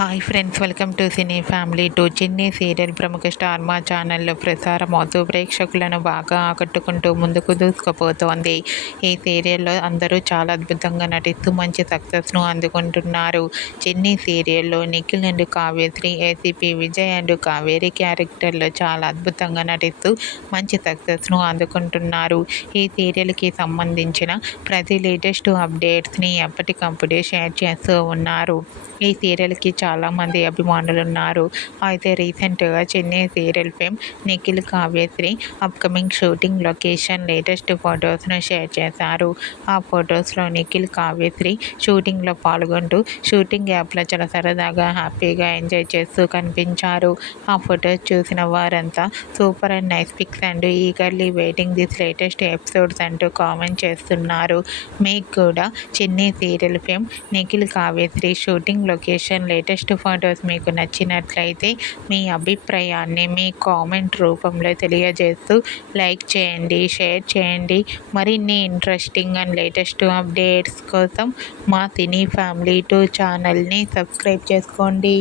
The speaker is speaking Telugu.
Hi friends, welcome to cine family two. చిన్ని సీరియల్ ప్రముఖ స్టార్ మా ఛానల్లో ప్రసారమవుతూ ప్రేక్షకులను బాగా ఆకట్టుకుంటూ ముందుకు దూసుకుపోతోంది. ఈ సీరియల్లో అందరూ చాలా అద్భుతంగా నటిస్తూ మంచి సక్సెస్ను అందుకుంటున్నారు. చిన్ని సీరియల్లో Nikhil and Kavyasri, ACP Vijay and Kaveri క్యారెక్టర్లో చాలా అద్భుతంగా నటిస్తూ మంచి సక్సెస్ను అందుకుంటున్నారు. ఈ సీరియల్కి సంబంధించిన ప్రతి లేటెస్ట్ అప్డేట్స్ని ఎప్పటికప్పుడు షేర్ చేస్తూ ఉన్నారు. ఈ సీరియల్కి చాలామంది అభిమానులు ఉన్నారు. అయితే రీసెంట్గా Chennai serial fame Nikhil, Kavyasri upcoming shooting location latest ఫొటోస్ను షేర్ చేశారు. ఆ ఫొటోస్లో నిఖిల్, కావ్యశ్రీ షూటింగ్లో పాల్గొంటూ షూటింగ్ యాప్లో చాలా సరదాగా హ్యాపీగా ఎంజాయ్ చేస్తూ కనిపించారు. ఆ ఫొటోస్ చూసిన వారంతా super and nice pics and eagerly waiting this latest episodes అంటూ కామెంట్ చేస్తున్నారు. మీకు కూడా Chennai serial fame Nikhil, Kavyasri shooting location latest photos మీకు నచ్చినట్లయితే మీ అభిప్రాయాన్ని మీ కామెంట్ రూపంలో తెలియజేస్తూ లైక్ చేయండి, షేర్ చేయండి. మరిన్ని ఇంట్రెస్టింగ్ అండ్ లేటెస్ట్ అప్డేట్స్ కోసం మా సినీ ఫ్యామిలీ 2 ఛానల్ని సబ్స్క్రైబ్ చేసుకోండి.